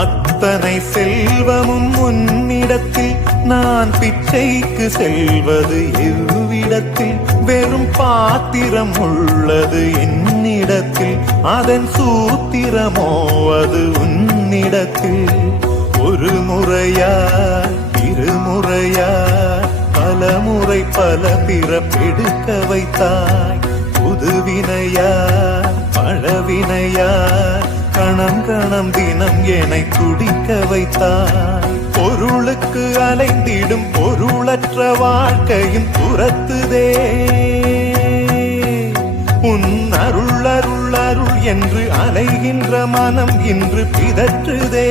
அத்தனை செல்வமும் உன்னிடத்தில் நான் பிச்சைக்கு செல்வது எவ்விடத்தில் வெறும் பாத்திரம் உள்ளது என்னிடத்தில் அதன் சூத்திரமோ அது உன்னிடத்தில் ஒரு முறையா இருமுறையா பலமுறை பல பிறப்பெடுக்க வைத்தாய் புதுவினையா பழவினையா கணம் கணம் தினம் என்னை துடிக்க வைத்தாய் பொருளுக்கு அலைந்திடும் பொருளற்ற வாழ்க்கையும் துரத்துதே உன் அருள் அருள் அருள் என்று அலைகின்ற மனம் இன்று பிதற்றுதே